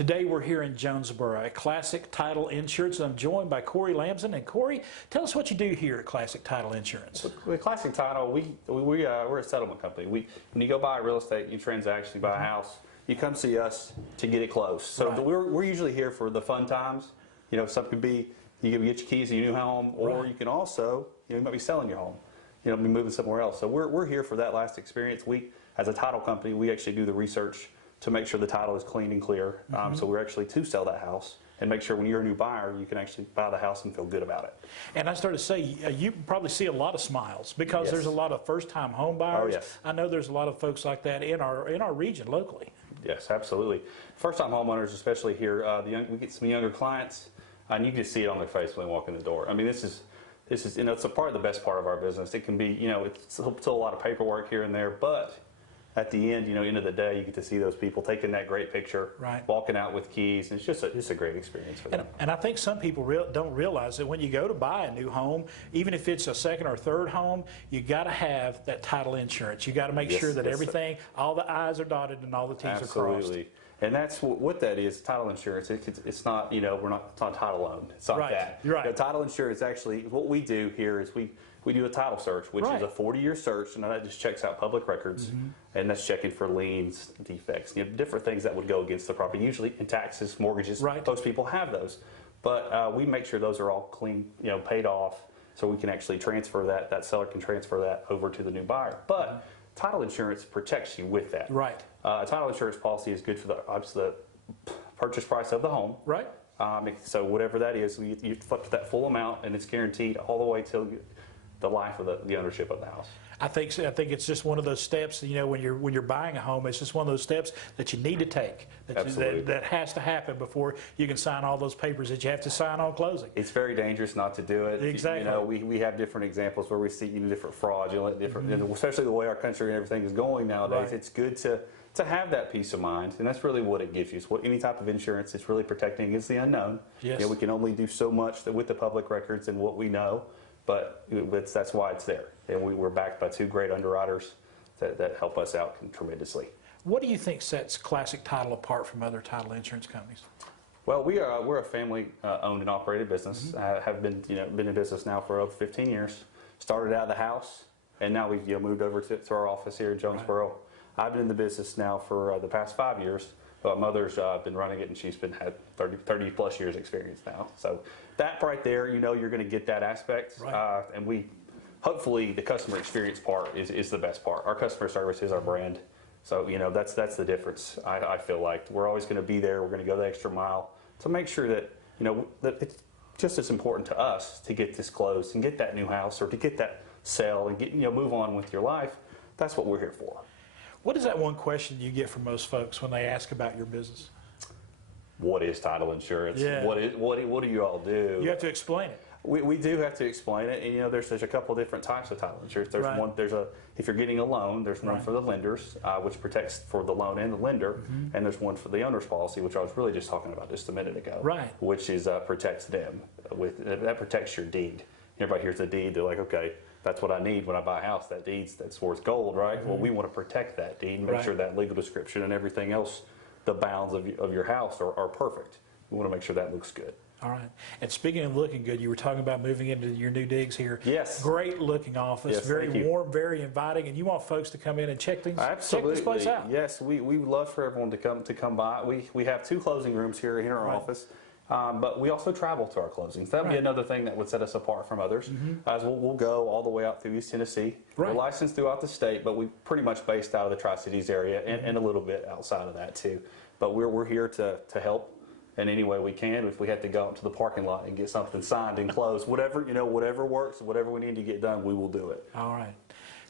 Today we're here in Jonesboro at Classic Title Insurance. I'm joined by Corey Lamson. And Corey, tell us what you do here at Classic Title Insurance. With Classic Title, we're a settlement company. When you go buy real estate, you transact, you buy a house, you come see us to get it closed. So Right. we're usually here for the fun times. You know, some could be you can get your keys to your new home, or Right. you can also, you might be selling your home. Be moving somewhere else. So we're here for that last experience. We, as a title company, we actually do the research to make sure the title is clean and clear. So we're actually to sell that house and make sure when you're a new buyer, you can actually buy the house and feel good about it. And I started to say, you probably see a lot of smiles because Yes. there's a lot of first-time home buyers. Oh, yes. I know there's a lot of folks like that in our region locally. Yes, absolutely. First-time homeowners, especially here, we get some younger clients, and you can just see it on their face when they walk in the door. I mean, this is it's a part of the best part of our business. It can be, it's still a lot of paperwork here and there, but at the end, end of the day, you get to see those people taking that great picture, Right. walking out with keys, and it's just a great experience for them. And I think some people don't realize that when you go to buy a new home, even if it's a second or third home, you got to have that title insurance. You got to make Yes, sure that yes, everything, all the I's are dotted and all the T's are crossed. Absolutely. And that's what that is, title insurance. It's not, it's not title loan. It's not Right. that. You're right. The title insurance, actually, what we do here is we do a title search, which Right. is a 40-year search, and that just checks out public records, and that's checking for liens, defects, different things that would go against the property. Usually in taxes, mortgages, Right. most people have those. But we make sure those are all clean, paid off, so we can actually transfer that seller can transfer that over to the new buyer. But title insurance protects you with that. Right. A title insurance policy is good for the purchase price of the home. Right. So whatever that is, you flip that full amount, and it's guaranteed all the way till the life of the ownership of the house. I think it's just one of those steps. When you're buying a home, it's just one of those steps that you need to take. Absolutely. That has to happen before you can sign all those papers that you have to sign on closing. It's very dangerous not to do it. Exactly. We have different examples where we see different fraudulent, and especially the way our country and everything is going nowadays. Right. It's good to have that peace of mind, and that's really what it gives you. It's any type of insurance. It's really protecting against the unknown. Yes. We can only do so much with the public records and what we know, but that's why it's there. And we're backed by two great underwriters that help us out tremendously. What do you think sets Classic Title apart from other title insurance companies? Well, we're a family owned and operated business. Have been in business now for over 15 years. Started out of the house, and now we've moved over to our office here in Jonesboro. Right. I've been in the business now for the past 5 years. My mother's been running it, and she's had 30 plus years experience now. So that right there, you're going to get that aspect. Right. And hopefully the customer experience part is the best part. Our customer service is our brand. So that's the difference. I feel like we're always going to be there. We're going to go the extra mile to make sure that that it's just as important to us to get this closed and get that new house, or to get that sale and get move on with your life. That's what we're here for. What is that one question you get from most folks when they ask about your business? What is title insurance? Yeah. What do you all do? You have to explain it. We do have to explain it, and there's a couple different types of title insurance. There's Right. if you're getting a loan, there's one Right. for the lenders, which protects for the loan and the lender, and there's one for the owner's policy, which I was really just talking about just a minute ago. Right. Which is protects them that protects your deed. Everybody hears the deed, they're like, okay, that's what I need when I buy a house. That's worth gold, right? Well, we want to protect that deed, make Right. sure that legal description and everything else, the bounds of your house are perfect. We want to make sure that looks good. All right. And speaking of looking good, you were talking about moving into your new digs here. Yes. Great looking office, Yes, very thank you. warm, very inviting, and you want folks to come in and check Absolutely. this place out. Yes, we would love for everyone to come by. We have 2 closing rooms here in our Right. office, but we also travel to our closings. That would be Right. another thing that would set us apart from others. As we'll go all the way out through East Tennessee. Right. We're licensed throughout the state, but we're pretty much based out of the Tri-Cities area and a little bit outside of that too. But we're here to help in any way we can. If we have to go out to the parking lot and get something signed and closed, whatever works, whatever we need to get done, we will do it. All right.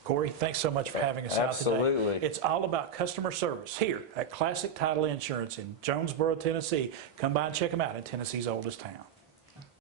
Corey, thanks so much for having us out today. Absolutely. It's all about customer service here at Classic Title Insurance in Jonesboro, Tennessee. Come by and check them out in Tennessee's oldest town.